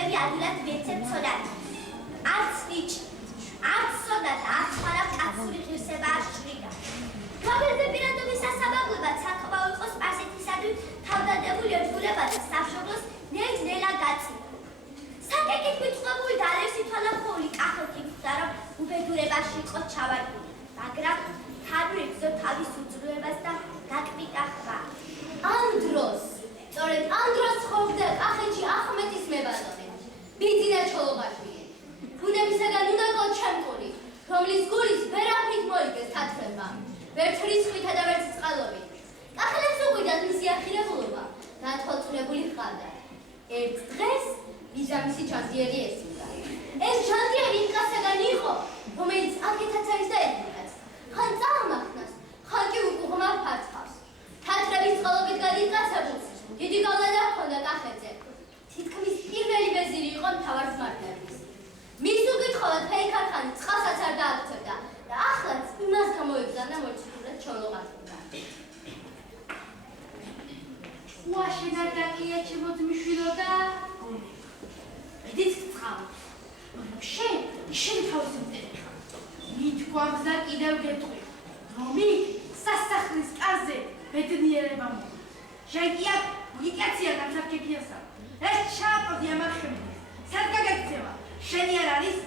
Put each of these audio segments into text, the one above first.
მეგობრები ადგილად ვეცეთ ცოდათ. არც ნიჩ, არც ცოდათ, არც ხარა კაცური ღირსება არ შრიდა. გაბერდე პირადობის სასაბაგლოებად სათხოვა იყო სპარსეთისადმი თავდადებული ერთგულება და სამშობლოს ნელ-ნელა გაწია. საკეკით მიტყუებული და არესი თვალახეული კახეთი ხვდა, რომ უბედურებაში იყო ჩავარდნილი, მაგრამ თავი ებრძო თავის უძლურებას და დაკპიტა ხმა. ამ დროს, სწორედ ამ დროს ცხოვრობდა კახეთში ახმეტის მებადონე, ბიძინა ჩოლოღაშვილი. ბუნებისაგან უნაგო ჩემკური, რომლის გულის ვერაფრით მოიგეს თათრებმა, ვერც რისხვითა და ვერც წყალობით. კახელებს უყვირდათ მისი ახირებულობა, დათვალწუნებული ჰყავდა. ერთ დღეს ბიძამისი ჩანძიერი ესმოდა. ეს ჩანძიერი იმ კაცსაგან იყო, რომელიც აქეთაც არის და ეთნიკაც. ხან წამახნას, ხან კი უკუღმა ფარცხავს. თათრების წყალობით გადიწყაცებულს დიდი გავლენა ჰქონდა კახეთზე. თითქმის პირველი ვეზირი იყო მთავარ ზმარდარის. მის უკითხავად ფეიქარ-ხანი წყალსაც არ დააქცევდა და ახლაც იმას გამოებზანა მოციქულად ჩოლოღაშვილი. უაშენ არ დაკლიაჩებოდ მიშვილო და ედიც წყალს. მაგრამ შენ თავის მტერი ხარ. მითქვამს და კიდევ გეტყვი, რომ იქ სასახლის კარზე ბედნიერება მოვა. შენ კი აქ მიგიკაცია გამსარქექიასა. ეს ჩააპოდი ამახემი. სად გაგექცევა? შენი არ არის?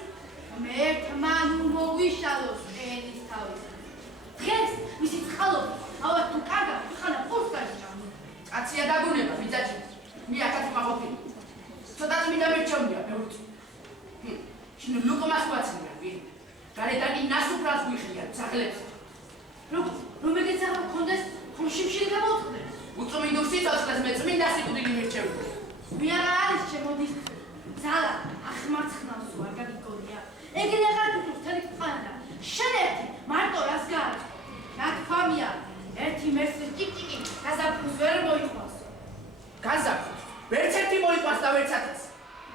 მე თმან მოვიშალოს ენის თავის. დღეს მისი წყალობით, ავად თუ კარგა, ხანა ფულს გაიჭამო. კაცია დაგუნება, ბიძაჭი. მე აქაც მაყოფილი. ცოტაც მინდა მერჩევნია, მეურჩ. შენ ლუკომას ვაცინია, ვინ? გარედანი ნასუფრას გვიხდიან, ძაღლებს. რომ ეგეც აღარ მქონდეს, ხომ შიმშილი გამოუწყდეს? უწმინდურ სიცოცხლეს მე წმინდა სიკვდილი მირჩევია. მე არა არის შემოდის. ზალა, ახმარცხნავს ვარ გაგიგონია. ეგრე აღარ გიქნობს თელი ყანა. შენ ერთი მარტო რას გააჩნია? ნათქვამია, ერთი მესრის ჭიკჭიკი გაზაფხულს ვერ მოიყვანს. გაზაფხულს ვერც ერთი მოიყვანს და ვერც 1000.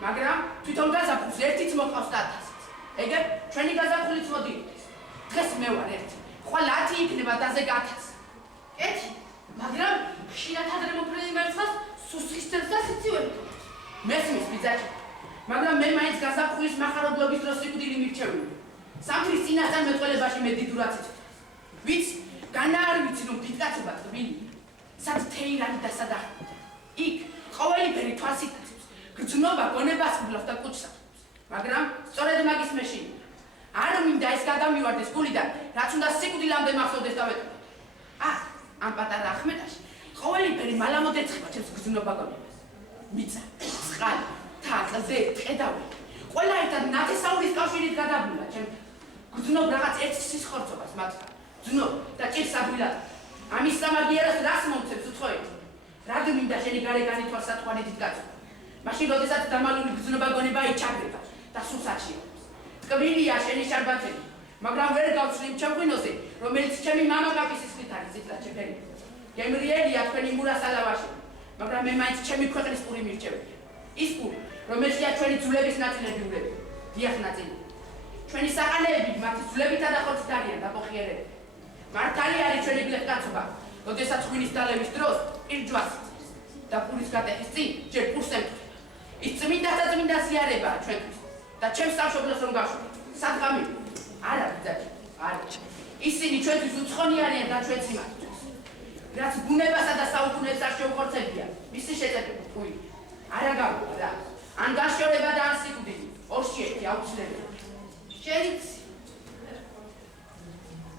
მაგრამ თვითონ გაზაფხულს ერთიც მოყავს და 1000. ეგერ ჩვენი გაზაფხულიც მოდიოდეს. დღეს მე ვარ ერთი. ხვალ 10 იქნება დაზე 1000. კეთი, მაგრამ ხშირად ადრე მოფრენი მერცხალს სუსხისცემს და სიცივებით. მესმის ბიძაჭი. მაგრამ მე მაინც გაზაფხულის მახარებლობის დროს სიკვდილი მირჩევია. სამთრის წინასწარ მეტყველებაში მე დიდურაცით. ვიცი, განა არ ვიცი რომ დიდკაცობა ტკბილია. სად თეირანი და სად ახლა. იქ ყოველივერი თვალსით აცებს. გრძნობა გონებას გულავს და კუჩს ახლავს. მაგრამ სწორედ მაგის მეშინია. არ მინდა ეს გადამივარდეს გულიდან, რაც უნდა სიკვდილამდე მახსოვდეს და ვეტყვი. ამ პატარა ახმეტაში ყოველივერი მალამოდ ეცხება ჩემს გრძნობა გონებას. მიწა, წყალი, თაღზე, ტყედავი. ყველა ერთად ნათესაურის კავშირით გადაბულა ჩემ გრძნობ რაღაც ერთ სისხორცობას მათთან. გრძნობ და ჭირს ადვილად. ამის სამაგიეროს რას მომცემს უცხოეთი? რა გმინდა შენი გარეგანი თვალსაწყარი დიდკაცობა? მაშინ როდესაც დამალული გრძნობა გონება იჩაგრება და სულსაჩიო. ტკბილია შენი შარბათები, მაგრამ ვერ გავცვლი ჩემ ღვინოზე, რომელიც ჩემი მამაკაკის სისხლით არის წიწლაჩეფერი. გემრიელია თქვენი მურასალავაში, მაგრამ მე მაინც ჩემი ქვეყნის პური მირჩევია. ის პური, რომელშია ჩვენი ძვლების ნაწილები ულები, დიახ ნაწილი. ჩვენი საყანეები მათი ძვლებითა და ხორცით არიან დაპოხიერებები. მართალი არის ჩვენი გლეხკაცობა, როდესაც ღვინის დალევის დროს პირჯვას იწევს და პურის გატეხის წინ ჯერ პურს ემთხვევა. ის წმინდა და წმინდა სიარებაა ჩვენთვის და ჩემს სამშობლოს რომ გავშვით. სად გამივიდა? არა ბიძაჭი, არა. ისინი ჩვენთვის უცხონი არიან და ჩვენც იმათთვის. რაც ბუნებასა და საუკუნეებს არ შეუხორცებიან, მისი შეწებები პური. არა გავიგე რა. ან გაშორება და ან სიკვდილი. ორში ერთი აუცილებელი. შენიც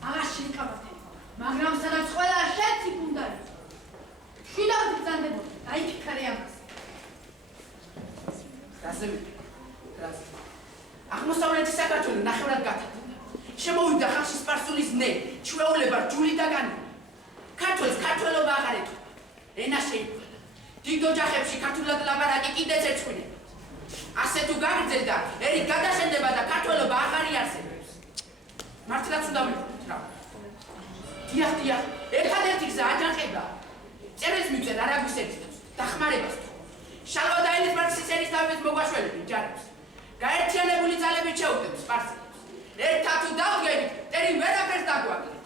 აღარ შეკავათე, მაგრამ სადაც ყველა შეცი უნდა იყოს. შვილად ბრძანდებოდი, დაიფიქრე ამას. რას? აღმოსავლეთის საქართველო ნახევრად გათანდა. შემოვიდა ხალხში სპარსული ზნე, ჩვეულება, რჯული და განივი. ქართველს ქართველობა აღარ ეთქვა. ენა შეიქმნა. დიდ ოჯახებში ქართულად ლაპარაკი კიდეც ერწყმინება. ასე თუ გაგრძელდა, ერი გადაშენდება და ქართველობა აღარ იარსებებს. მართლაც უნდა ვიყოთ რა. დიახ, ერთადერთი გზა აჯანყება. წერილს მივწერთ არაგვის ერისთავს, დახმარებას თუ. შალვა და ელის მარქსის ერისთავების მოგვაშველები ჯარებს. გაერთიანებული ძალებით შეუდგებს სპარსელებს. ერთად თუ დავდგებით, ტერი ვერაფერს დაგვაკლებს.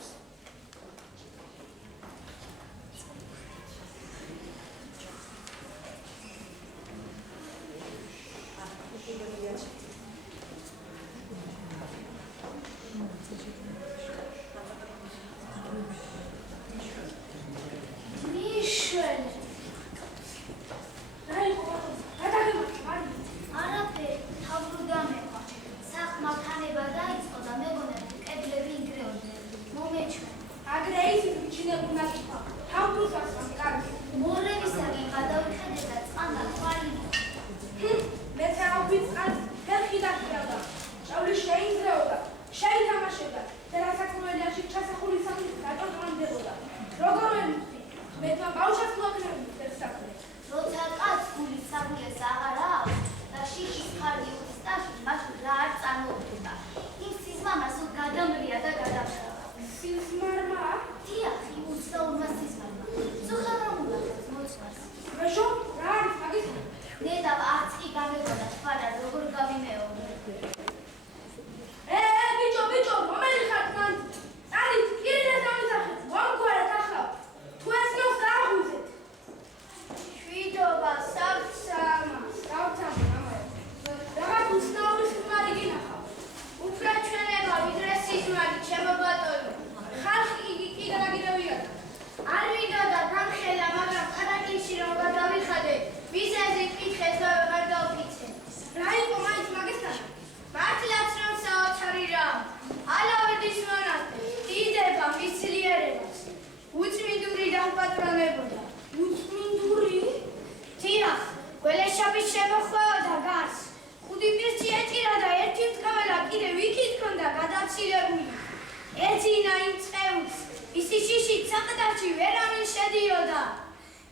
საყდარში ვერავინ შედიოდა.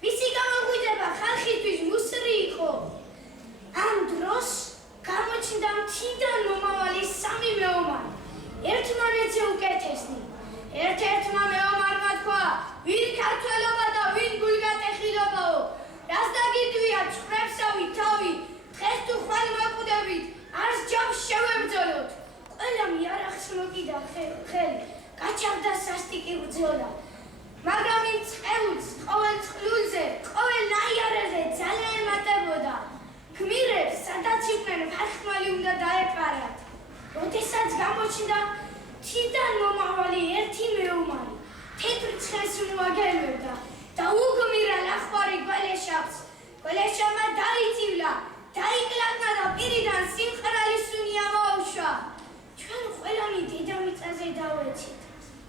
მისი გამოგვიდება ხალხისთვის მუსრი იყო. ამ დროს გამოჩნდა მთიდან მომავალი სამი მეომარი. ერთმანეთზე უკეთესნი. ერთ-ერთმა მეომარმა თქვა, ვინ ქართველობა და ვინ გულგატეხილობაო. რას დაგიგვია ცხრებსავი თავი, დღეს თუ ხვალ მოკვდებით, არს ჯამს შევებრძოლოთ. ყველამ იარაღს მოკიდა ხელი, გაჩაღდა სასტიკი ბრძოლა. მაგრამ იმ წყეულს ყოველ წყლულზე, ყოველ ნაიარაზე ძალიან ემატებოდა. გმირებს სადაც იყვნენ ფარხმალი უნდა დაეპარათ. როდესაც გამოჩნდა მთიდან მომავალი ერთი მეომარი, თეთრ ცხენს მოაგებდა და უგმირა ლახვარი გველეშაპს. გველეშაპმა დაიწივლა, დაიკლაკნა და პირიდან სიმხრალი სუნი ამოუშვა. ჩვენ ყველანი დედამიწაზე დავეცით.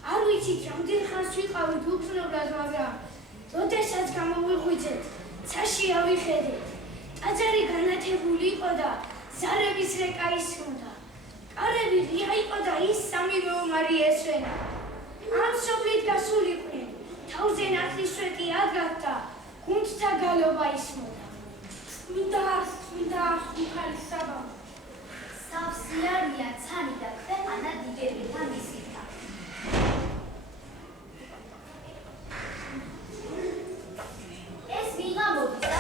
არ ვიცით რამდენ ხანს ვიყავით უცნობად, მაგრამ როდესაც გამოვიღვიძეთ, ცაში ავიხედეთ. ტაძარი განათებული იყო და ზარების რეკა ისმოდა. კარები ღია იყო და ის სამი მეომარი ესვენა. ამ სოფლით გასულიყვნენ, თავზე ნათლის სვეტი ადგა, გუნდთა გალობა ისმოდა. წმინდა ხუთარი საბა. სავსეარია ცანი და ქვეყანა დიდებითა მისითა. ეს ვიღა მოგიდა?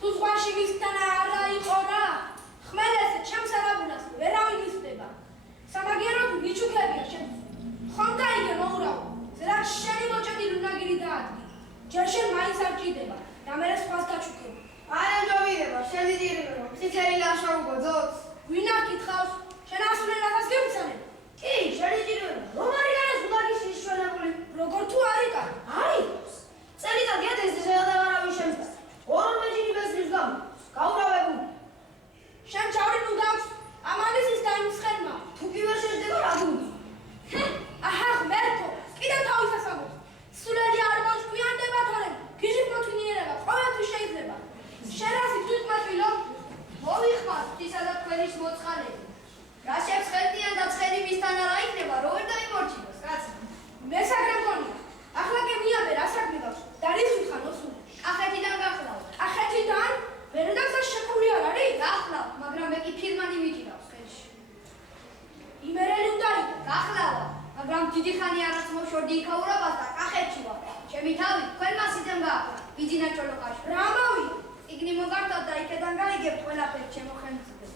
თუ ზღვაში მისთანა არა იყო რა, ხმელეთზე ჩემს არა ბიჭუქებია შენ. ხომ გაიგე მოურავ. ზედაც შენი მოჭედი ლუნაგირი დაადგი. ჯერ შენ მაინც არ ჭირდება. და მე სხვას გაჩუქებ. არა ჯობირება, შედიდირება, ციცერი ლაშაუბო ძოც. ვინ აკითხავს? შენ ასულენასაც გემცანე. კი, შედიდირება. რომ არის განას ლაგის შეშველებული? როგორ თუ არიკა? არის. წელიწად გეტეს ზედავარავის შემდგა. ორმეჯინი ბესრის გამო. გაურავებული. შენ ჩავრი ნუ გაქვს? ამანის ის დაიმსხერმა. თუ კი ვერ შეждდება რა გუნდი? აჰა, მერტო, კიდევ თავის ასამოს. სულელი არ მოჭკვიანდება თორემ. გიჟი მოთვინიერება ყოველთვის შეიძლება. შენ ასე თვითმატვილო? მოვიხმართ ღვთისა და თქვენის მოწყალები. რა შეცხელდიან და ცხელი მისთან არა იქნება, რო ვერ დაიმორჩილოს, კაცო. მე საგრე მგონია. ახლა კი მიაბე რა საქმე გაქვს? და რის უთხარ მოსული? კახეთიდან გახლავ. კახეთიდან? ვერედაც შექმული არ არის? გახლავ, მაგრამ მე კი ფირმანი მიჭირავს ხელში. იმერელი უნდა იყო. გახლავა, მაგრამ დიდი ხანი არაც მოშორდი იქაურობას და კახეთში ვარ. ჩემი თავი თქვენ მასიდან გააყრა, ბიძინა ჩოლოყაში. რა მოვიდა? წიგნი მოგართავ და იქედან გაიგებთ ყველაფერს ჩემო ხელმწიფეს.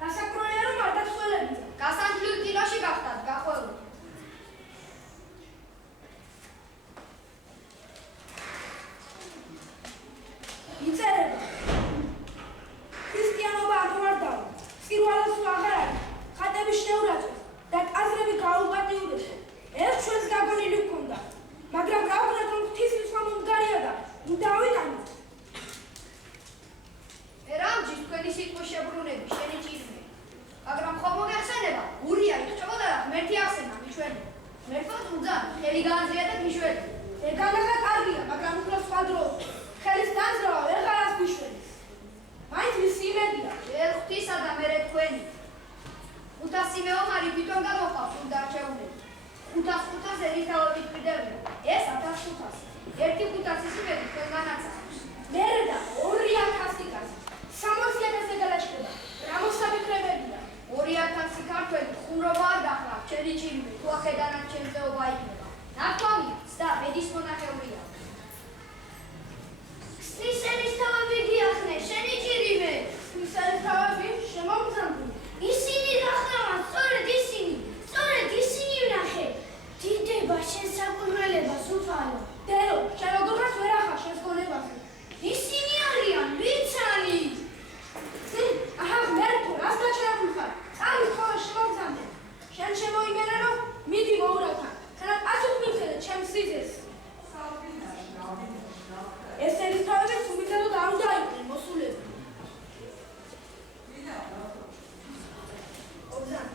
გასაკროია რომ არ დაცველებია. გასანთლილ კილოში გახდათ, გახვეული. იწერება. ქრისტიანობა ამოვარდაო. სირვალოს აღარ არის. ხატები შეურაცხეს და აზრები გაუბატიურეს. ეს ჩვენს გაგონილი გქონდა. მაგრამ რა ვქნათ რომ ღვთისმსხვა მომდგარია და უნდა ავიტანოთ. ერამჯის თქვენი სიტყვის შებრუნები შენი ჭირმე. მაგრამ ხო მოგეხსენება, გურია იხჭებოდა და ღმერთი ახსენა მიშველი. ღმერთმა უძან, ხელი გაანძრია და მიშველი. ეგანადა კარგია, მაგრამ უფრო სხვა დროა. ხელის განძრავა ვეღარას მიშველის. მაინც მისი იმედია. ვერ ღვთისა და მერე თქვენი. 500 მეომარი თვითონ გამოყავს უნდარჩეულები. 500 ერისთავებით ვიდევია. ეს 1500. ერთი 500 იმედი თქვენ განაცავს. მერე და 2000 კაცი. 6000 ეგალაშქება. რა მოსაბიქრებელია? 2000 ქართველი ხუმრობა არ გახლავთ, ჩემი ჭირმე, თუ ახედანაც ჩემზეობა იქნება. ნაქვამი, და ბედის მონახევრია. ქსნის ერისთავები გიახნე, შენი ჭირიმე. ქსნის ერისთავები შემომძამდნენ. ისინი გახლავთ, სწორედ ისინი ვნახე. დიდება შენ საკურველებას უფალო. დერო, შენ როგორღაც ვერ ახარ შენს გონებაზე. ისინი არიან, ვინც არის? აჰა, მერტო, რას დაჩერებული ხარ? წამი ხოლმე შემომძამდე. შენ შემოიმერე რომ მიდი მოურავთან. სანამ პასუხ მივცადე ჩემს სიზეს. ეს ერისთავები სულიდადოდ არ უნდა იყვნენ მოსულები. ობზან.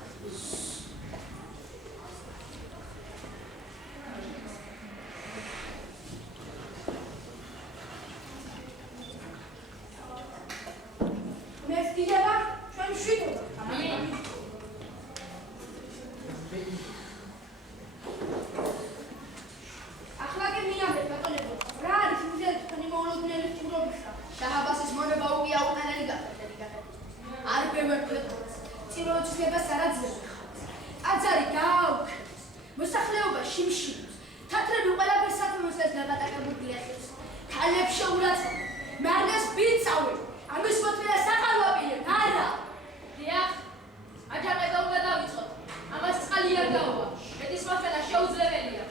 მეც დიდება ჩვენ მშვიდობა. ახლა კი მიაბეთ ბატონებო. რა არის მიზეზი თქვენი მოულოდნელი ჭირობისა? შაჰაბასის მონება უკი აუყანელი გახდა კახეთი. არ ბევრ წიროჩქებას არაძებს. აზარი გააუქ. მოსახლეობა შიმშილობს. თათრები ყველაფერს საფრთხეს გადაკეთებული ახებს. ქალებს შეურაცხყოფ. მარგას ბიცავე. ამის მოთმინა საყალვაპირე. არა. დიახ. აჯანყება უნდა დავიწყოთ. ამას წყალი არ გაუვა. მეტის მოხელა შეუძლებელია.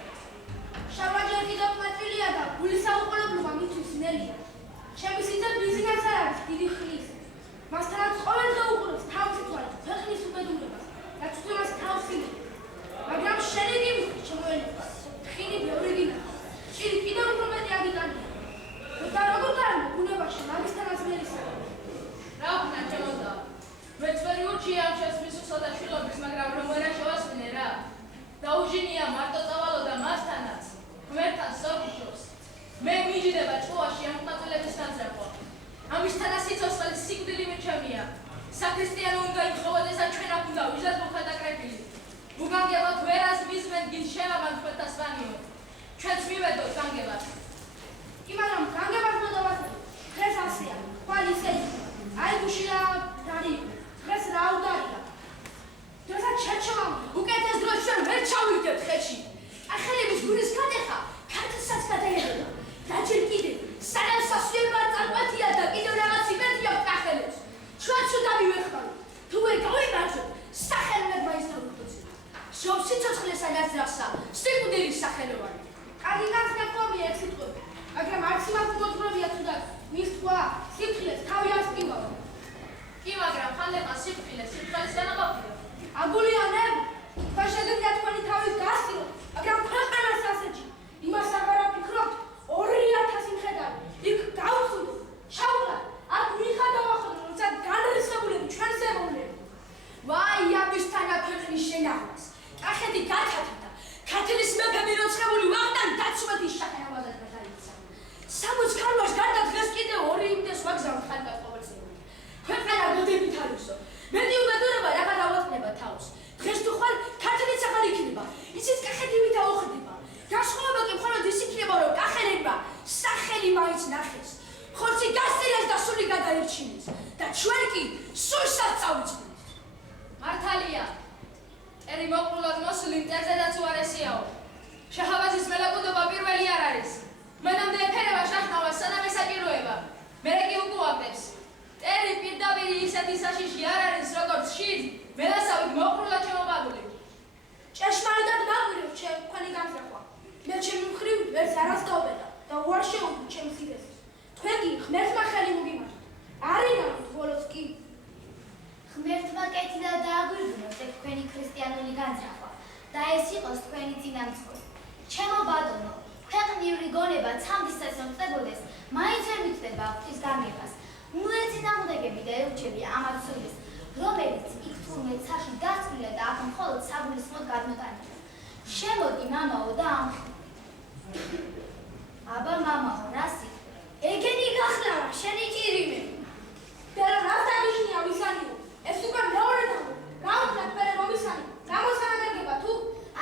შავაჯერ კიდევ მატვილია და გულის საუყურებლობა მისთვის ნელია. ჩემი სიძე ბიზნეს არ არის დიდი ხნის. მასთანაც ყოველდღე უყურებს თავისი თვალით ქვეყნის უბედურებას, რაც თვითონაც თავს იღებს. მაგრამ შენი გიმხრი შემოელიფა. თხინი ბევრი გინახავს. ჭირი კიდევ უფრო მეტი აგიტანია. და როგორ გარემო ბუნებაში მაგისთანაც მერისა. რა ვქნა ჩემოდა? მეც ვერ ურჩია ამ შესმისულსა და შვილობის, მაგრამ რომ ვერა შევასწინე რა. დაუჟინია მარტო წავალო და მასთანაც ღმერთთან სოფიშოს. მე მიჯდება ჭუაში ამ ყმაწვილების განზრახვა. ამისთანაც სიცოცხლის სიკვდილი მიჩემია. საქრისტიანო უნდა ითხოვოდეს და ჩვენ აქ უნდა ვიჟდათ მოხეტაკრებილი. უგანგებოთ ვერას მისმენ გინ შევამან თქვენთა სვანიო. ჩვენც მივედოთ განგებათ. იმანამ განგებათ მოდავასე. დღეს ასეა, ხვალ ისე იქნება. აი გუშინა დარი. დღეს რა უდარია. დღესაც ჩერჩევამ. უკეთეს დროს ჩვენ ვერ ჩავიგდებთ ხელში. ახალების გულის გადეხა ქართლსაც გადაეღება. დაჯერ კიდე სანამ სასულიერო წარყვეთია და კიდევ რაღაც იმედია ვკახელებს. ჩვენც უნდა მივეხმაროთ. თუ ვერ გავიმარჯვებთ, ჩვენ კი სულსაც წავიწყდით. მართალია. ერი მოყრულად მოსული მტერზედაც უარესიაო. შაჰაბაზის მელაკუნდობა პირველი არ არის. მანამდე ეფერება შაჰნავას სანამ ესაჭიროება. მერე კი უკუაგდებს. ტერი პირდაპირ ისეთი საშიში არ არის, როგორც შიდ, მელასავით მოყრულად შემოღებული. ჭეშმარიტად მაგვირევ თქვენი გამზრახვა. მე ჩემი მხრივ ვერც არას გავბედა და უარ შეუძლო ჩემს სიგესს. თქვენ კი ღმერთმა ხელი მოგიმართოთ. არინავთ ბოლოს კი. ღმერთმა კეთილა დააგვირგვინოთ თქვენი ქრისტიანული განზრახვა და ეს იყოს თქვენი წინამძღოლი. ჩემო ბატონო, ქვეყნიური გონება ცამდისას რომ წდებოდეს, მაინც ვერ მიწდება ღვთის გამებას. მოეწინააღმდეგები და ელჩები ამათ სულის, რომელიც იქ თურმე ცაში დასწრია და აქ მხოლოდ საგულისხმოდ გადმოტანილია. შემოდი მამაო და ამხი. აბა მამაო, რა სიტყვა? ეგენი გახლავა, შენი ჭირიმე. და რა დანიშნია ვისანიო? ეს უკვე მეორე დამო. რა უნდა ფერე მომისანი? გამოსანერგება თუ?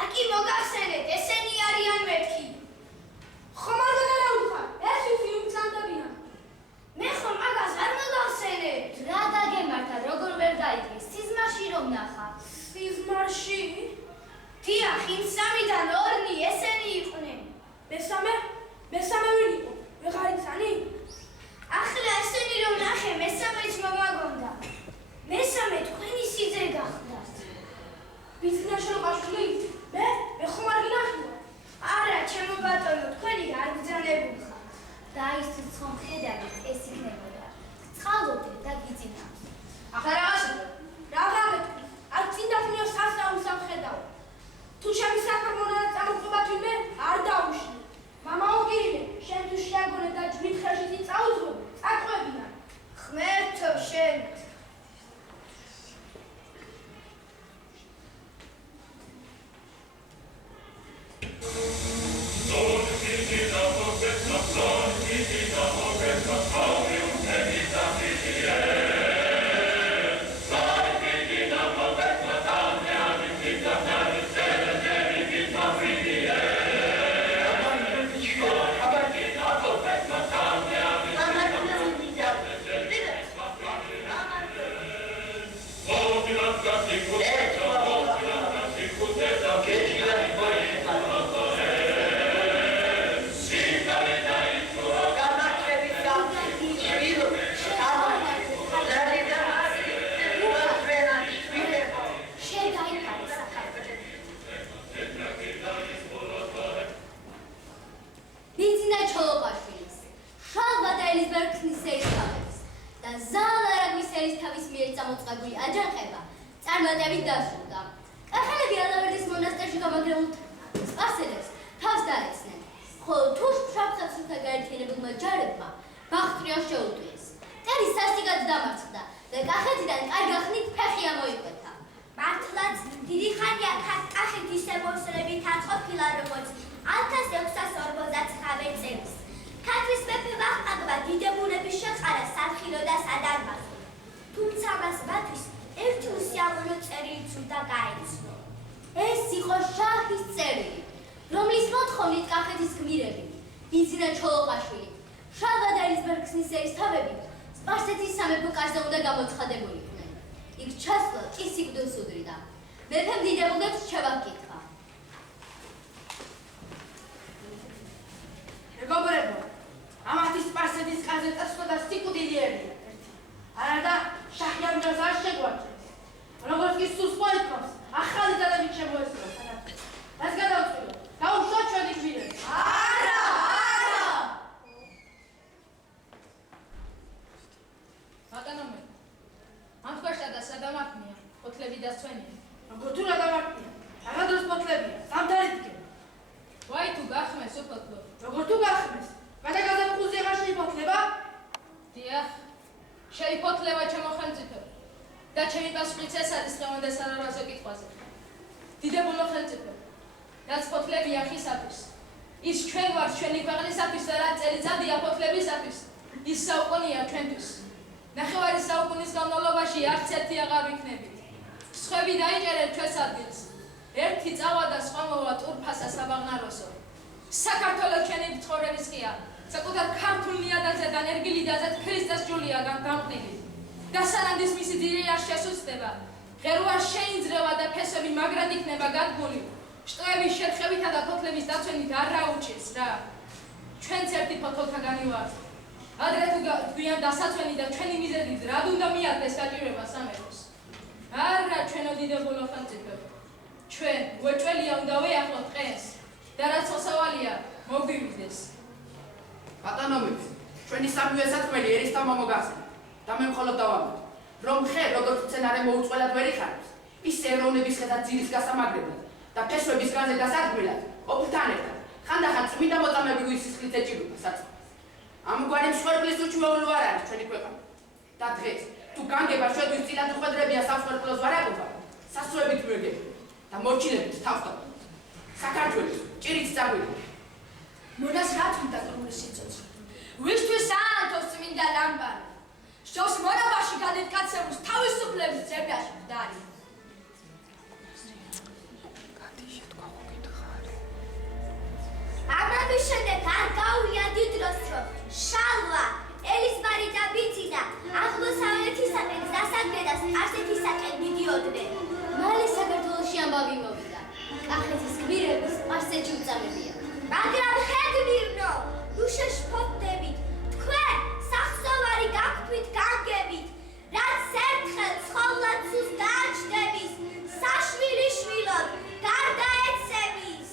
აკი მოგახსენეთ, ესენი არიან მეთქი. ხომ არ გადაუხარ? ეს ვიმცანდებიან. მე ხომ მაგას არ მოგახსენეთ. რა დაგემართა, როგორ ვერ დაიგე? სიზმარში რომ ნახა. სიზმარში? დიახ, იმ სამიდან ორნი ესენი იყვნენ. მესამე ვინ იყო? ვეღარ იცანი? ახლა ესენი რომ ნახე, მესამეც მომაგონდა. მესამე თქვენი სიძე გახდათ. ბიზნესში მე ხომ არ გინახია? არა, ჩემო ბატონო, თქვენი არ გძანებული ხარ. დაისთვის ხომ ხედავით ეს იქნებოდა. წყალობდე და გიწინავს. ახლა რა გამეთქვი? არ წინდათმიო სასწაულს ამხედავ. თუ ჩემი საქормონად წამოწყობა თვიმე არ დაუშლი. მამაო გირიმე, შენ თუ შეაგონე და ჯვრით ხელში წინ წაუძღობ, წაყვებიან. ღმერთო შენ. წარმატებით დასრულდა. კახალები ალავერდის მონასტერში გამაგრებულ სპარსელებს თავს დაეცნენ, ხოლო თურქ ფრანგებსა გაერთიანებულმა ჯარებმა ბახტრიოს შეუტყვიეს. ტერი სასტიკად დამარცხდა და კახეთიდან კარგი ხნით ფეხი ამოიკვეთა. მართლაც დიდი ხანია კახეთის შემოსვლებით არ ყოფილა როგორც 1649 წელს. ქართლის მეფე ვახტანგმა დიდებულების შეყარა სამხირო და სადარბაზო. თუმცა მას მათთვის ერთი უსიამოვნო წერილიც უნდა გაეცნო. ეს იყო შაჰის წერილი, რომლის მოთხოვნით კახეთის გმირები, ბიძინა ჩოლოყაშვილი, შალვა და ელიზბერგის ერისთავები სპარსეთის სამეფო კარზე უნდა გამოცხადებულიყვნენ. იქ ჩასვლა კი სიკვდილს უდრიდა. მეფემ დიდებულებს რჩევა ჰკითხა. მეგობრებო, ამათი სპარსეთის კარზე წასვლა და სიკვდილი ერია. არა და შაჰი ამ დროს არ შეგვარჩენს. როგორც კი სულს მოიწყობს, ახალი ძალებით შემოესწროს. რას გადავწყვიტო? გაუშვათ ჩვენი გმირები. არა! ბატონო, ამ თქვაშა და სადამართნია, ფოთლები დასცვენია. როგორ თუ რა დამარტყია? რა დროს ფოთლებია? სამდარით გე. ვაი თუ გახმეს უფოთლო. როგორ თუ გახმეს? გადაგაზაფხულზე აღარ შეიფოთლება? დიახ, შეიფოთლება ჩემო ხელმწიფო. და ჩემი პასუხიც ეს არის დღევანდელ სანარვასო კითხვაზე. დიდებულო ხელმწიფო, რაც ფოთლებია ხისათვის, ის ჩვენ ვართ ჩვენი ქვეყნისათვის და რაც წელიწადია ფოთლებისათვის, ის საუკუნეა ჩვენთვის. ნახევარი საუკუნის განმავლობაში არც ერთი აღარ ვიქნებით. სხვები დაიჭერეთ ჩვენს ადგილს. ერთი წავა და სხვა მოვა ტურფასა საბაღნაროსო. საქართველოს ჩვენი ცხოვრების ღია, საკუთარ ქართულ ნიადაგზე და ნერგილიდაზე ქრისტეს ჯულია გამყნილი. და სანანდის მისი ძირი არ შესუსტება. ღეროა შეინძრევა და ფესვები მაგრად იქნება გადგმული. შტოების შერხებითა და ფოთლების დაცვენით არ რაუჩეს რა. ჩვენც ერთი ფოთოლთაგანი ვართ. ადრე თუ გვიან დასაცვენი და ჩვენი მიზეზით რად უნდა მიადგეს საჭიროება სამეფოს. არა ჩვენო დიდებულო ხელმწიფეო. ჩვენ უეჭველია უნდა ვეახლოთ დღეს და რაც მოსავალია მოგვივიდეს. ბატონომებს, ჩვენი სამივე სათქმელი ერისთავ მომოგახსენეთ და მე მხოლოდ დავამატო, რომ ხე როგორც მცენარე მოუწყველად ვერ იხარებს, ის ეროვნების ხედად ძირის გასამაგრებლად და ფესვების განზე დასადგმელად ყოფთან ერთად ხანდახან წმინდა მოწამეები სისხლით ეჭირება საწყობს. ამგვარი მსხვერპლის უჩვეულო არ არის ჩვენი ქვეყანა და დღეს თუ განგება შეთვის წილად უხვედრებია სამსხვერპლოს ვარაყოფა, სასწრებით მივგები და მორჩილებით თავსთავ. საქართველოს ჭირით წაგვიდა. მონას რა თუნდა კრული სიცოცხლე? ვისთვის აანთოს წმინდა ლამბარი? შოს მონაბაში გადეთკაცებულს თავისუფლების ძებაში მდარი. ამის შემდეგ არ გაუვია დიდ დროს, რომ შალვა, ელისმარი და ბიძინა აღმოსავლეთისაკენ დასადგმელას სპარსეთისაკენ მიდიოდნენ. მალე საქართველოში ამბავი მოვიდა. კახეთის გმირები სპარსეთში უწამებია. მაგრამ ხეგმირნო, ნუ შეშფოთდებით, თქვენ სახსოვარი გაგვთვით განგებით, რაც ერთხელ ცხოვლად სულს დააჩნდების, საშვილი შვილოდ გარდაეცემის.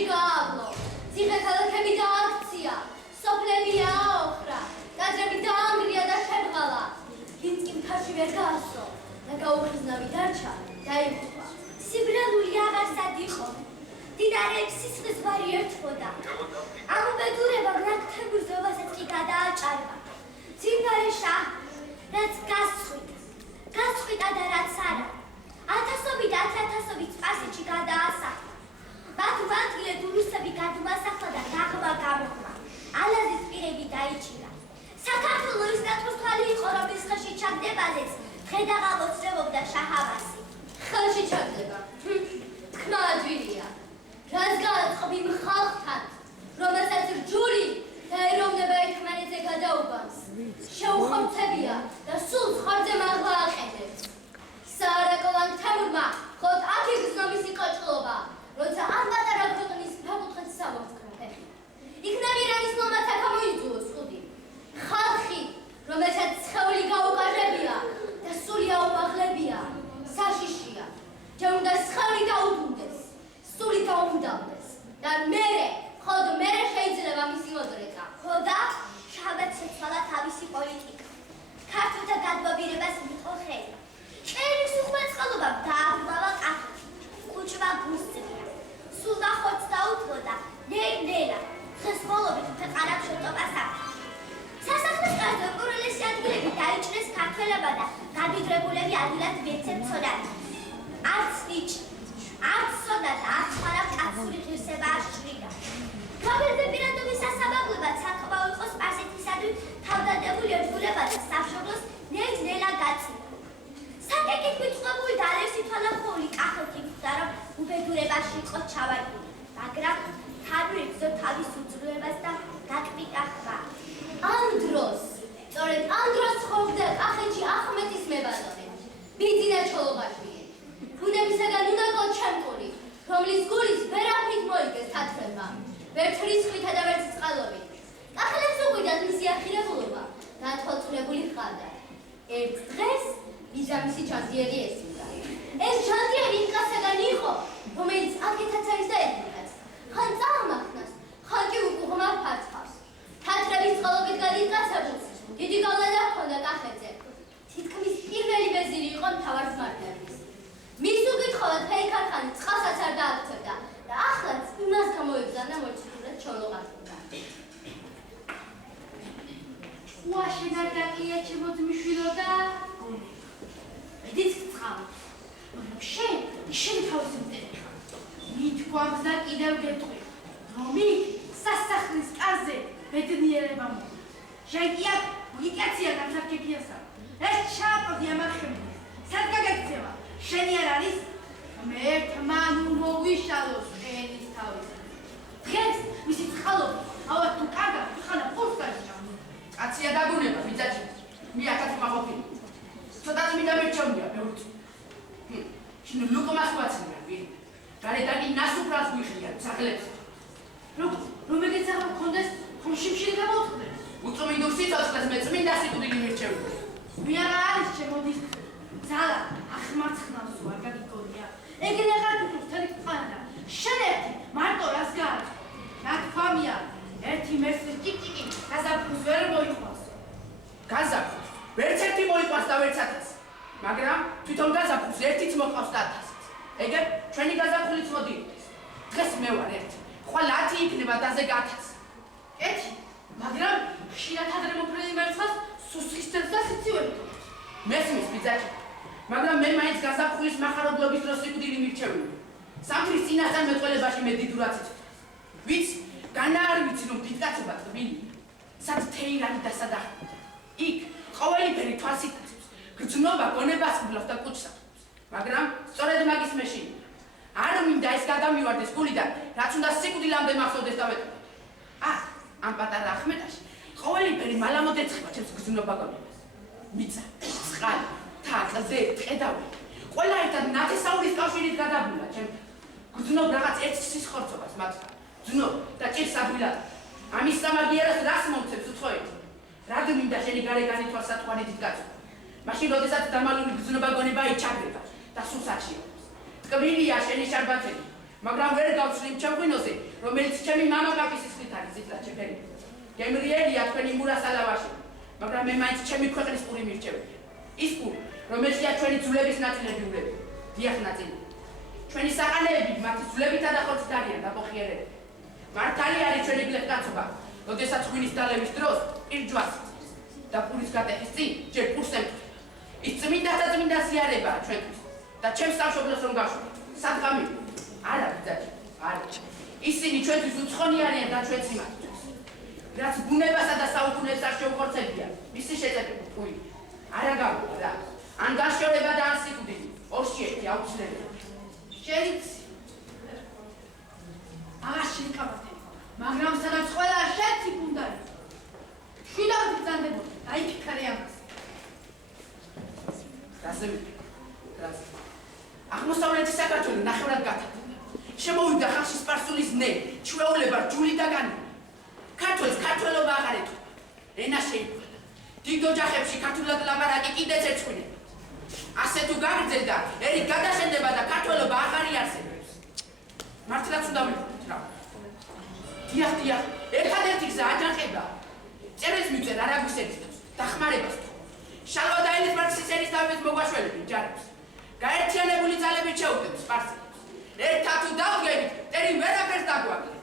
კახეთში გაავლო, ციხე-ქალაქები დააქცია, სოფლები აოხრა, ტაძრები დაანგრია და შემღალა. ვინც კი მთაში ვერ გაასწრო და გაუხიზნავი დარჩა, დაიღუპა. სიბრალული აღარსად იყო. მდინარეებს სისხლის ვარი ერთხოდა. ამ უბედურებამ ნაკლებ ზოვასაც კი გადააჭარბა. ძინვარეშა, რაც გასწყვიტა და რაც არა. ათასობით ათასობით სპარსეთში გადაასახლა. მათ ადგილად რუსები გადმოსახლა და გაღმა გამოხმა. ალაზის პირები დაიჭირა. საქართველოს ნატოს თვალი იყო, რომლის ხელში ჩაგდებაზეც დღედაღამოცრებობდა შაჰ-აბასი. ხელში ჩაგდება. თქმა ადვილია. რაც გააწყობი ხალხთან, რომელსაც რჯული და ეროვნება ერთმანეთზე გადაუბანს. შეუხორცებია და სულ ხარჯზე მაღლა აყენებს. საარაკოვან თემურმა ხოთ აქ იგრძნო მისი ყოჭლობა, როცა ამ პატარა ქვეყნის ფაკუთხეს სამოქმედე. იქნებ ირანის ლომაც აქ მოიძულოს ხუდი. ხალხი, რომელსაც სხეული გაუკარებია და სული აუმაღლებია, საშიშია. ჯერ უნდა სხეული დაუდუნდეს, სული გაუმდაბლდეს და მერე, ხოდ მერე შეიძლება მისი მოდრეკა. ხო და შაბათ შეცვალა თავისი პოლიტიკა. ქართულთა გადმობირებას მიწყო ხელი. წერის უხვეწყალობამ დააბრმავა კახეთი. კუჭმა გუსწია. სულ ნახოც დაუთმოდა ნელ-ნელა. დღეს ბოლობით ქვეყანამ შეტყობა საფრთხე. სასახლის კარზე უპირველესი ადგილები დაიჭრეს ქართველებმა და გამიდრებულები ადგილად მიეცეს ცოდანი. არც ნიჭი, არც სოდა და არც ხარა კაცური ღირსებაა შრიდა. გაბერდე პირადობის სასამართლოებად საკმაო იყო სპარსეთისადმი თავდადებული ერთგულება და სამშობლოს ნელ-ნელა გაწია. საკეკით მიტყუებული და ალერსი თვალახული კახეთი ხვდა, რომ უბედურებაში იყო ჩავარდნილი, მაგრამ თანური გზო თავის უძლურებას და დაკპიკა ხმა. ამ დროს, სწორედ ამ დროს ცხოვრობდა კახეთში ახმეტის მებადონე, ბიძინა ჩოლობაშვილი. ბუნებისაგან უნაგო ჩემკური, რომლის გულის ვერაფრით მოიგეს თათრებმა, ვერც რისხვითა და ვერც წყალობით. კახელებს უკვირდათ მისი ახირებულობა და თვალწულებული ჰყავდა. ერთ დღეს მიზამისი ჩანძიერი ესმოდა. ეს ჩანძიერი იმ კაცსაგან იყო, რომელიც აქეთაც არის და ერთმანეთს. ხან წამახნას, ხან კი უკუღმა ფარცხავს. თათრების წყალობით გადიწყაცებულს დიდი გავლენა ჰქონდა კახეთზე. თითქმის პირველი ვეზირი იყო მთავარსმარდლების. მის უკითხავად ფეიქარ-ხანი წყალსაც არ დააქცევდა და ახლაც იმას გამოებზანა მოჭრილად ჩოლოყაშვილმა. უაშენ არ დაკია ჩემო ძმისშვილო და მედიც წყალ. მაგრამ შენ თავისი მტერი ხარ. მითქვამს და კიდევ გეტყვი, რომ იქ სასახლის კარზე ბედნიერება მოხდა. შენ კი აქ მიგიკაცია განსაკუთრებიასა. ეს ჩააპრდი ამახემი. სად გაგექცევა? შენი არ არის? მე თმან მოვიშალოს ენის თავის. დღეს მისი წყალობით, ავად თუ კარგად ხანა პოსტაჟა. კაცია დაგუნება ბიძაჭი. მე აქაც მაყოფილი. ცოტა მინდა მერჩევნია მეუწ. შენ ლუკომას ვაცინე ვინ? გარედან ნასუფრას გვიხდიან სახლებს. რომ ეგეც აღარ მქონდეს, ხომ შიმშილი გამოუწყდეს? უწმინდურ სიცოცხლეს მე წმინდა სიკვდილი მირჩევნია. მე არა არის შემოდის ძალა ახმარცხნავს ვარ გაგიგონია. ეგრე აღარ გიქნოს თელი ქვეყანა. შენ ერთი მარტო რას გააქვს? ნათქვამია, ერთი მესრის ჭიკჭიკი გაზაფხულს ვერ მოიყვანს. გაზაფხულს ვერც ერთი მოიყვანს და ვერც 1000. მაგრამ თვითონ გაზაფხულს ერთიც მოყავს და 1000. ეგერ ჩვენი გაზაფხულიც მოდიოდეს. დღეს მე ვარ ერთი. ხვალ 10 იქნება დაზე 1000. კეთი, მაგრამ ხშირად ადრე მოფრენი მერცხას სუსხის თელს და სიციველი თხოვს. მესმის ბიძაჭი. მაგრამ მე მაინც გაზაფხულის მახარებლობის დროს სიკვდილი მირჩევნია. სამთრის წინასწარ მეტყველებაში მე დიდურად ციცვი. ვიცი, განა არ ვიცი რომ დიდკაცობა ტკბილია. სად თეირანი დასადახდა. იქ ყოველივერი თვალსით აცებს. გრძნობა გონებას გულავს და კუჭს აკეთებს. მაგრამ სწორედ მაგის მეშინია. არ მინდა ეს გადამივარდეს გულიდან, რაც უნდა სიკვდილამდე მახსოვდეს და ვეტყვი. აქ, ამ პატარა ახმეტაში, ყოველივერი მალამოდ ეცხება ჩემს გრძნობა გონებას. მიწა, წყალი, თაყზე, ტყედავი. ყველა ერთად ნათესაურის კავშირით გადაბულა ჩემ. გრძნობ რაღაც ერთ სისხლძობას მაგრამ. გრძნობ და ჭირს ადვილად. ამის სამაგიეროს რას მომცემს უცხოეთი? რა მინდა შენი გარეგანი თვალსაწყარი დიდკაცობა? მაშინ როდესაც დამალული გრძნობა გონება იჩაგრება და სულ საჩიო. ტკბილია შენი შარბათები. მაგრამ ვერ გავცვლი ჩემ ღვინოზე, რომელიც ჩემი მამაკაცის სისხლით არის ზითლად შეფერილი. გემრიელია თქვენი მურასალავაში, მაგრამ მე მაინც ჩემი ქვეყნის პური მირჩევია. ის პური, რომელშია ჩვენი ძვლების ნაწილები ულები, დიახ ნაწილი. ჩვენი საყანეები მათი ძვლებითა და ხორცით არიან დაპოხიერებები. მართალი არის ჩვენი გლეხკაცობა, როდესაც ღვინის დალევის დროს პირჯვას და პურის გატეხის წინ ჯერ პურს ემთხვი. ის წმინდა და წმინდა ზიარებაა ჩვენთვის და ჩემს სამშობლოს რომ გავშვით. სად გამივიდეთ? არა ბიძაჭი, არა. ისინი ჩვენთვის უცხონი არიან და ჩვენც იმათთვის. რაც ბუნებასა და საუკუნეებს არ შეუხორცებიან, მისი შეწებები პური. არა გავიგე, ან გაშორება და ან სიკვდილი, ორში ერთი აუცილებელი. შენიც აღარ შეკავათე, მაგრამ სადაც ყველა შეცი უნდა იყოს. შვილად ბრძანდებოდი, დაიფიქრე ამას. რაზე? აღმოსავლეთის საქართველო ნახევრად გათათდა. შემოვიდა ხალხში სპარსულის ნე, ჩვეულება რჯული და განივი. ქართველს ქართველობა აღარ ეთქვა. ენა შეიქმნა. დიდ ოჯახებში ქართულად ლაპარაკი კიდეც ერწყმინება. ასე თუ გაგრძელდა, ერი გადაშენდება და ქართველობა აღარ იარსებებს. მართლაც უნდა მივხვდეთ რა. დიახ, ერთადერთი გზა აჯანყება. წერილს მივწერ არაგვის ერისთავს, დახმარებას თუ. შალვა დაელის მარქსის ერისთავების მოგვაშველები ჯარებს. გაერთიანებული ძალებით შეუდგეთ სპარსელებს. ერთად თუ დავდგებით, ერი ვერაფერს დაგვაკლებს.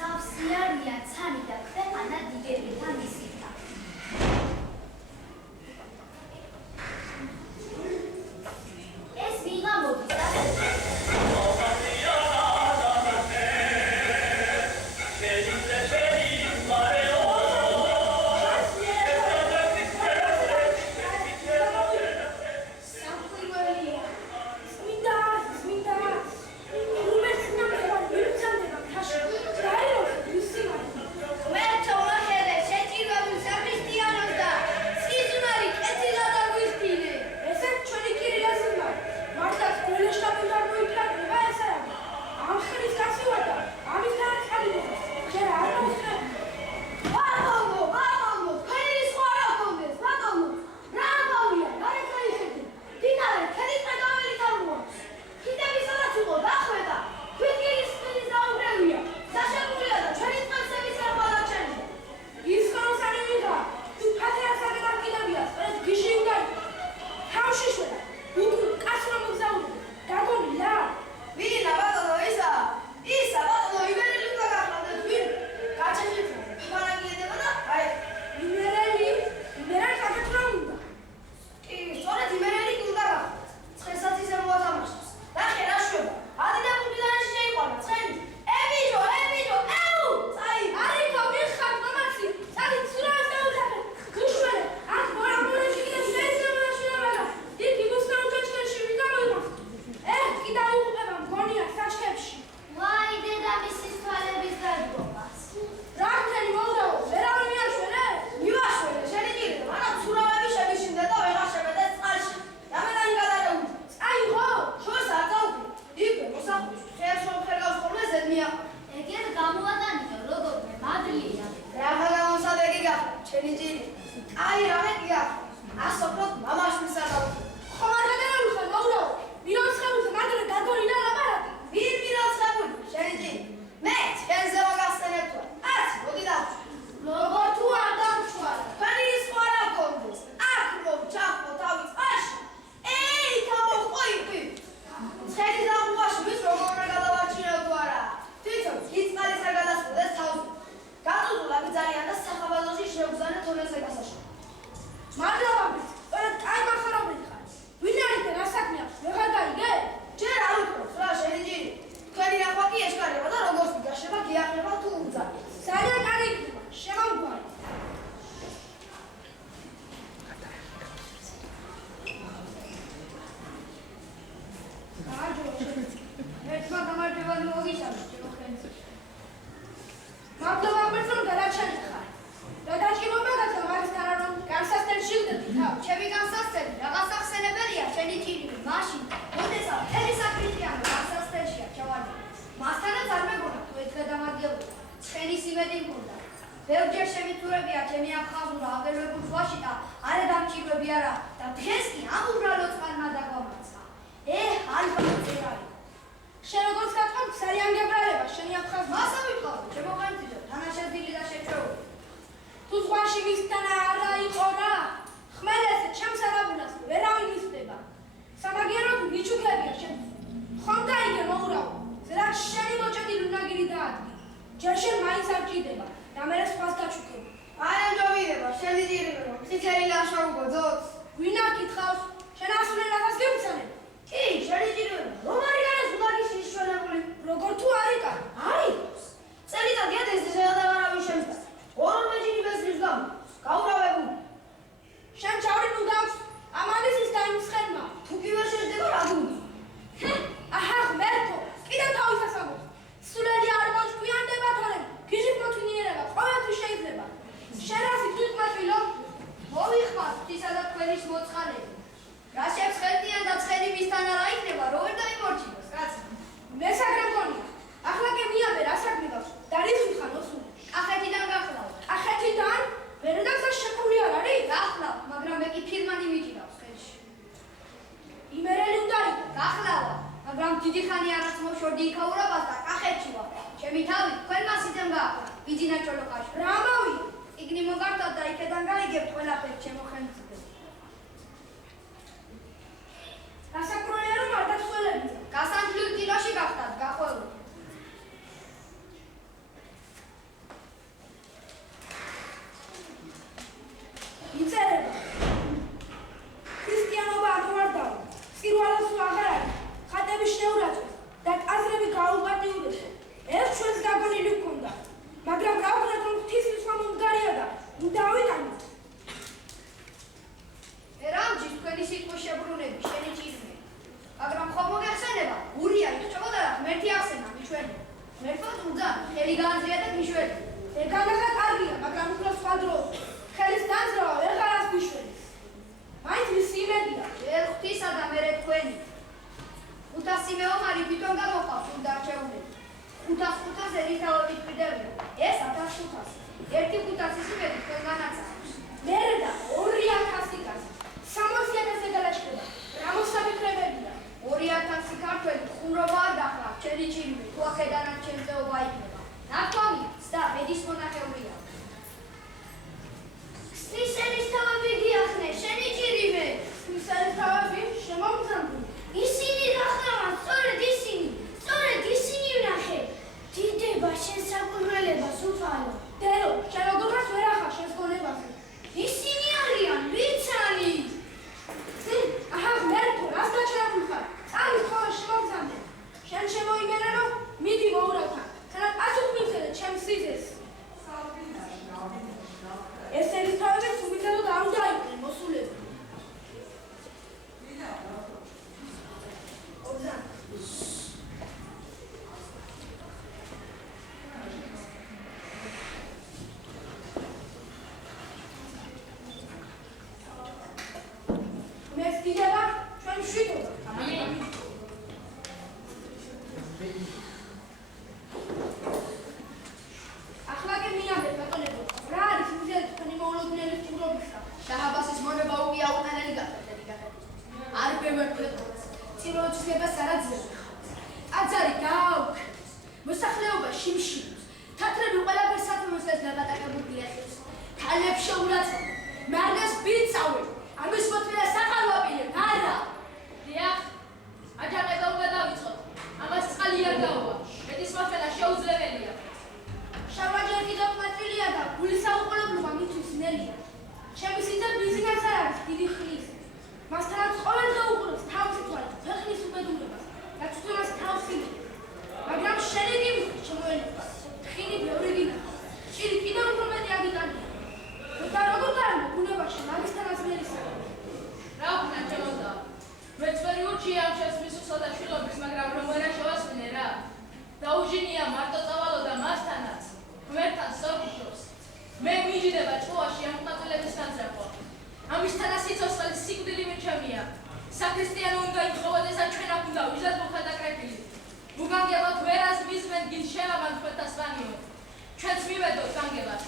სავსეარია ცანი და ქვეყანა დიდებითა მისითა. ეს ვიღა მოდის და ღვთისა და მერე თქვენი. 500 მეომარი თვითონ გამოყავს უნდარჩეულები. 500-500-ზე რითაობით ვიდევია. ეს 1500. ერთი 500-ის იმედი თქვენგანაც აქვს. მერე და 2000 კაცი. 60,000-ზე გადაჭრება. რა მოსაბიქრებელია? 2000 ქართველი ხუმრობა არ დახრა, ჩემი ჭირიმი, თუ ახედანაც ჩემზეობა იქნება. ნაკვამი, ცდა, ბედის მონახევრია. ქსნისენის თავები გიახნე, შენი ჭირიმე. ქსნისენის თავები შემომძამდნენ. ისინი გახლავან, სწორედ ისინი ვნახე. დიდება შენ საკურველებას უფალო. დერო, შენ როგორღაც ვერ ახარ შენს გონებაზე. ისინი არიან, ვიცანი. აჰა, მერტო, რას დაჩერებული ხარ? წამი ხოლმე შემომძამდე. შენ შემოიმერე, რომ მიდი მოურავთან. სადაც პასუხ მივცადე ჩემს სიზეს. ეს ერისთავები სულიდანო და არ უნდა იყვნენ მოსულები. ობზან. მეც დიდება, ჩვენ მშვიდობა. ახლა კი მიამდეთ, ბატონებო. რა არის მიზეზი თქვენი მოულოდნელი ჭირობისა? შაჰ-აბასის მონება უკი აუტანელი გახდა გახედით. არ ბევრ წიროჩება სარაძე. ტაძარი გააუქ. მოსახლეობა შიმშილობს. თათრები ყველაფერს საფრთხეს გადაკეთებული ეხებს. ქალებს შეურაცხყოფ. მარდეს ბიცავე. ამის მოთმინა საყალვაპირე. არა. დიახ, აჯანყება უნდა დავიწყოთ. ამას წყალი არ გაუვა. მეტის მოხელა შეუძლებელია. შავაჯერ კიდევ მაწვილია და გულის საუყურებლობა მისთვის ნელია. ჩემი სიძე ბიზნეს არ არის დიდი ხნის. მასთანაც ყოველდღე უყურებს თავისი თვალით ქვეყნის უბედურებას, რაც თუნდაც თავისი. მაგრამ შენი გიმხი შემოელიფა. თხინი ბევრი გინახავს. ჭირი კიდევ უფრო მეტი აგიტანია. და როგორ გარემო ბუნებაში მაგისთანაც მერისაა. რა ვქნა ჩემოდა? მეც ვერ ურჩია ამ შესმისულსა და შვილობის, მაგრამ რომ ვერა შევასვინე რა. დაუჟინია მარტო წავალო და მასთანაც. ღმერთთან სორგუშობს. მე მიჯდება ჭუაში ამ ყატილების განზრახვა. ამისთანაც სიცოცხლის სიკვდილი მიჩემია. საქრისტიანო უნდა ითხოვოდეს და ჩვენ აქ უნდა ვიჟდათ მოხადაკრეფილი. უგანგებოთ ვერას მისმენ გის შევამან თქვენთა სვანიო. ჩვენც მივედოთ განგებათ.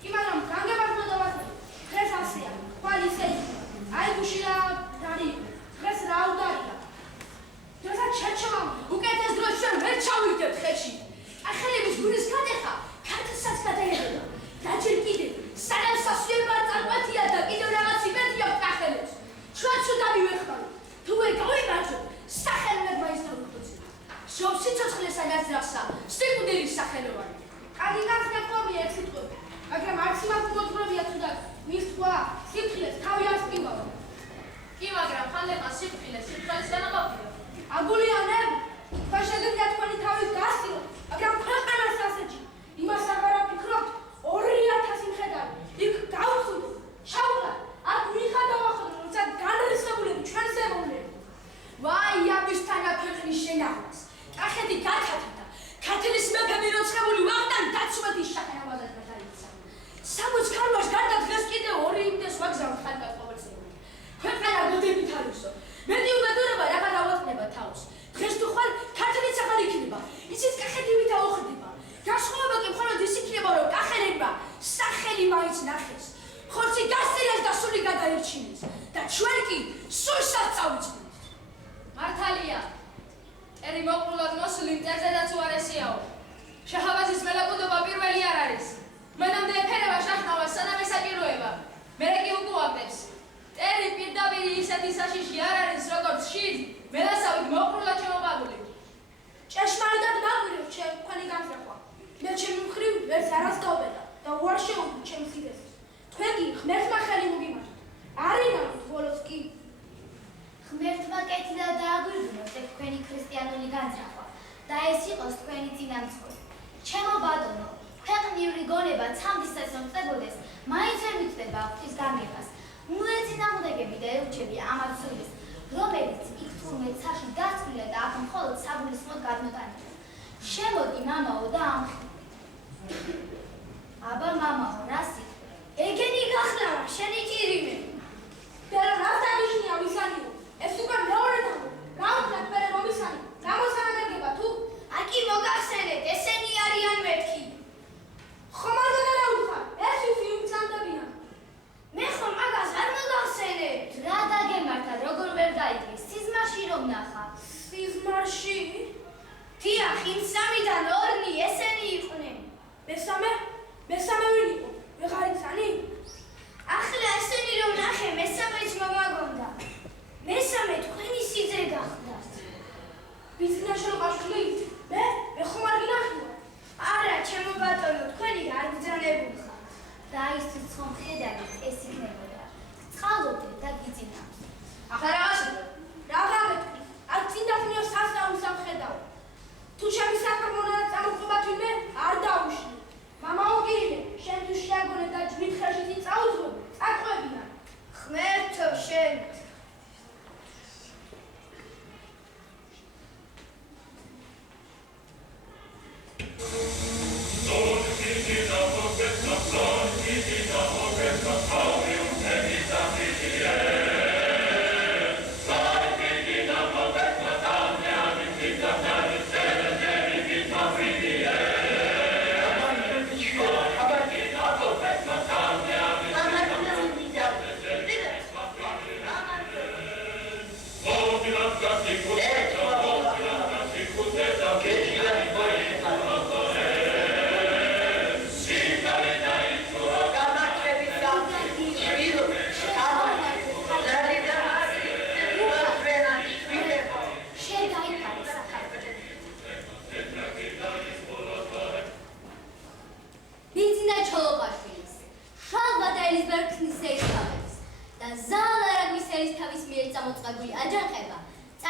კი მაგრამ განგებად მოდავასწრებ. დღეს ასეა, ხვალ ისე იქნება. აი გუში რა დარი. დღეს რა უდარია. დღესაც შეჩემამ. უკეთეს დროს ჩვენ ვერ ჩავიგდებთ ხელში. ახალების გულის გადეხა ქართლსაც გადაეღება. დაჯერ კიდე სანამ სასულიერო წარყვეთია და კიდევ რაღაც იმედი აქვს ახალებს. ჩვენც უნდა მივეხმაროთ. თუ ვერ გავიმარჯვებთ, სახელმწიფო მაინც დავუხოცებთ. შობს სიცოცხლესა ნაძრახსა, სიკვდილის სახელოვანი. კალინაც ნაკვამია ეს სიტყვები. მაგრამ არც იმას მოძღვრებია თუნდაც მის თქვა სიფხილეს თავი არ სკივავა. კი, მაგრამ ხანდახან სიფხილეს სიფხილის განაყოფია. აგულიანებ, თქვა შეგიძლიათ თქვენი თავის გასწირო, მაგრამ ქვეყანას ასეჭი. იმას აღარ აფიქრობთ 2000 იმხედარი. იქ გავხსნით, შავრად, აქ მიხა დავახოდო, როცა განრისხებულები ჩვენს ემოვლები. ვაი, ამისთანა ქვეყნის შენახვას. კახეთი გათათდა. ქართლის მეფე როცხებული ვახტან დაცუმეთის შაჰ-აბასს გადაიცა. 60 ქარვაშ გარდა დღეს კიდევ 2 იმდეს ვაგზავნ ხალხად ყოველწლიური. ქვეყანა გოდებით არისო. მეტი უბედურება რაღა დავატყნება თავს. დღეს თუ ხვალ ქართლიც აღარ იქნება. ისიც კახეთი ვითა უხდება. გასხოვება კი მხოლოდ ის იქნება, რომ კახელებმა სახელი მაინც ნახეს. ხორცი გასცილეს და სული გადაერჩინეს. და ჩვენ კი სულსაც წავიწყდით. მართალია. ერი მოყრულად მოსული მტერზედაც უარესიაო. შაჰ-აბასის მელაკუნდობა პირველი არ არის. მანამდე ეფერება შაჰ-ნავაზს სანამ ესაჭიროება. მერე კი უკუაგდებს. ერი პირდაპირ ისეთი საშიში არ არის, როგორც შიდ, მელასავით მოყრულად შემობაგული. ჭეშმარიტად მაგვირევ თქვენი განზრახვა. მე ჩემი მხრივ ვერც არას გავბედა და უარ შეუძლო ჩემს სიძეს. თქვენ კი ღმერთმა ხელი მოგიმართოთ. არინავთ ბოლოს კი. ღმერთმა კეთილა დააგვირგვინოთ თქვენი ქრისტიანული განზრახვა და ეს იყოს თქვენი წინამძღოლი. ჩემო ბატონო, ქვეყნიური გონება ცამდისას მომწებოდეს, მაინც ვერ მიწდება ღვთის განგებას. მოეწინააღმდეგები და ელჩები ამათ სულის, რომელიც იქ თურმე ცაში დასწვილა და აქ მხოლოდ საგულისხმოდ გადმოტანილია. შემოდი მამაო და ამხილე. აბა მამაო, რა სიტყვა? ეგენი გახლავა, შენი ჭირიმე. და რა დანიშნია ვისანიო? ახლა რაღაცა რაღა მეთქვი, არ წინდათმიო სასწაულს ამხედავ. თუ ჩემი საკრმონად წამოწყობა თვიმე, არ დაუშლი. მამაო გირიმე, შენ თუ შეაგონე და ჯვით ხელში წაუძღობ, წაყვებინა. ღმერთო შენ.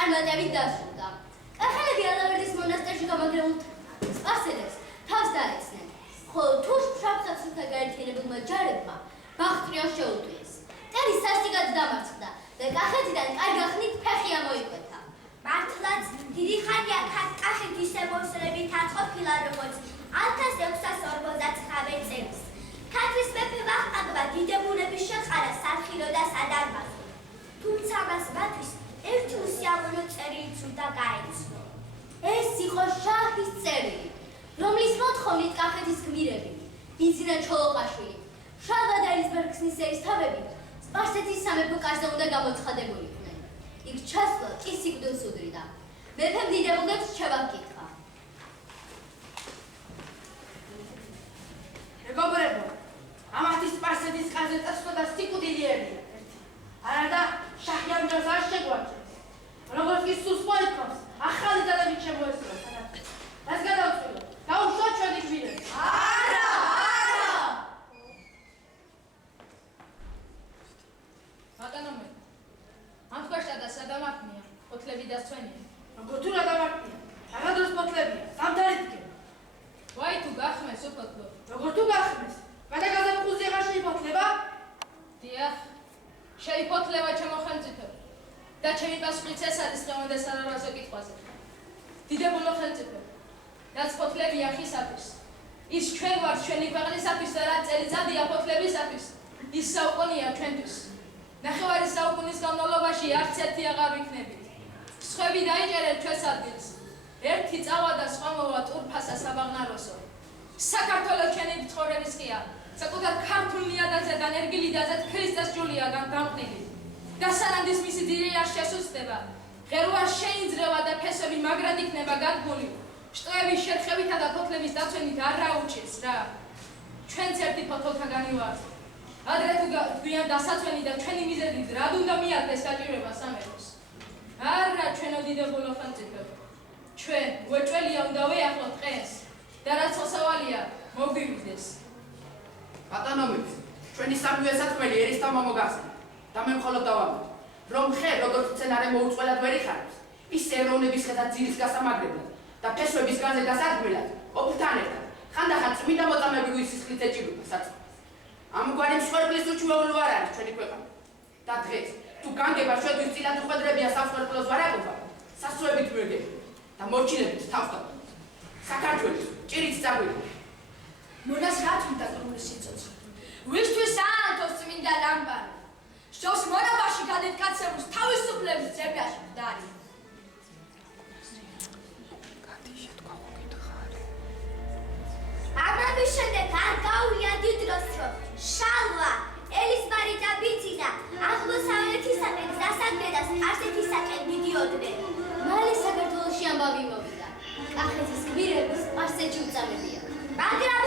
წარმატებით დასრულდა. კახელები ალავერდის მონასტერში გამაგრებულ სპარსელებს თავს დაეცნენ, ხოლო თურქ ფრანგებთან გაერთიანებულმა ჯარებმა ბახტრიონ შეუტყვიეს. მტერი სასტიკად დამარცხდა და კახეთიდან კარგახნით ფეხი ამოიკვეთა. მართლაც დიდი ხანია კახეთი ისე მოსწრებით აწყოფილა, როგორც 1649 წელს. ქართლის მეფე ვახტანგმა დიდებულების შეყარა სარხილო და სადარბაზო. თუმცა მას მათთვის ერთი უსიამოვნო წერილიც უნდა გაეცნო. ეს იყო შაჰის წერილი, რომლის მოთხოვნით კახეთის გმირები, ბიძინა ჩოლოყაშვილი, შალვა და ელიზბერგის ერისთავები სპარსეთის სამეფო კარზე უნდა გამოცხადებულიყვნენ. იქ ჩასვლა კი სიკვდილს უდრიდა. მეფემ დიდებულებს რჩევა ჰკითხა. მეგობრებო, ამათი სპარსეთის კარზე წასვლა და სიკვდილი ერია. არადა შაჰი ამ დროს არ შეგვაჭრეს. როგორც კი სულს მოითხოვს, ახალი ძალებით შემოესწროს. რას გადავწყვიტო? დაუშვათ ჩვენი გმირები. არა! ბატონო, ამ თქვაშა და სადამართნია, ფოთლები დასცვენია. როგორ თუ რა დამარტყია? რა დროს ფოთლებია? სამთარით გება. ვაი თუ გახმეს უფოთლო. როგორ თუ გახმეს? გადაგაზაფხულზე აღარ შეიფოთლება? დიახ, შეიფოთლება ჩემო ხელმწიფო. და ჩემი პასუხიც ეს არის დღევანდელ სანარვაზო კითხვაზე. დიდებულო ხელმწიფო, რაც ფოთლებია ხისათვის, ის ჩვენ ვართ ჩვენი ქვეყნისათვის და რაც წელიწადია ფოთლებისათვის, ის საუკუნეა ჩვენთვის. ნახევარი საუკუნის განმავლობაში არც ერთი აღარ ვიქნებით. სხვები დაიჭერეთ ჩვენს ადგილს. ერთი წავა და სხვა მოვა ტურფასა საბაღნაროსო. საქართველოს ჩვენი ცხოვრების ხია, საკუთარ ქართულ ნიადაგზე და ნერგილიდაზე ქრისტეს ჯულია გამყნილი. და სანანდის მისი ძირი არ შესუსტება, ღეროა შეინძრევა და ფესვები მაგრად იქნება გადგმული. შტოების შერხებითა და ფოთლების დაცვენით არ რაუჩეს რა. ჩვენც ერთი ფოთოლთაგანი ვართ. ადრე თუ გვიან დასაცვენი და ჩვენი მიზეზით რად უნდა მიადგეს საჭიროება სამეფოს. არა ჩვენო დიდებულო ხელმწიფო. ჩვენ უეჭველია უნდა ვეახლოთ დღეს და რაც მოსავალია მოგვივიდეს. ბატონომებს, ჩვენი სამივე საქმელი ერისთავ მომოგახსენეთ. და მე მხოლოდ დავამბობ, რომ ხე როგორც მცენარე მოუწყველად ვერ იხარებს, ის ეროვნების ხედად ძირის გასამაგრებლად და ფესვების განზე გასადგმელად ყოფთან ერთად ხანდახან წმინდა მოწამეებრივი სისხლით ეჭირება საწყობას. ამგვარი მსხვერპლის უჩვეულო არ არის ჩვენი ქვეყანა. და დღეს თუ განგება ჩვენთვის წილად უხვედრებია სამსხვერპლოს ვარაყოფა, სასწრებით მივგები და მორჩილებით თავს დავდოთ. საქართველოს ჭირით წაგვიდა. მონას რა თუნდა კრული სიცოცხლე? ვისთვის აანთოს წმინდა ლამბარი? შოს მონაბაში გადეთკაცებულს თავისუფლების ძებაში მდარი. ამის შემდეგ არ გაუვია დიდ დროს, რომ შალვა, ელიზბარი და ბიძინა აღმოსავლეთისაკენ დასაქმედას სპარსეთისაკენ მიდიოდნენ. მალე საქართველოში ამბავი მოვიდა. კახეთის გმირები სპარსეთში უწამებია. მაგრამ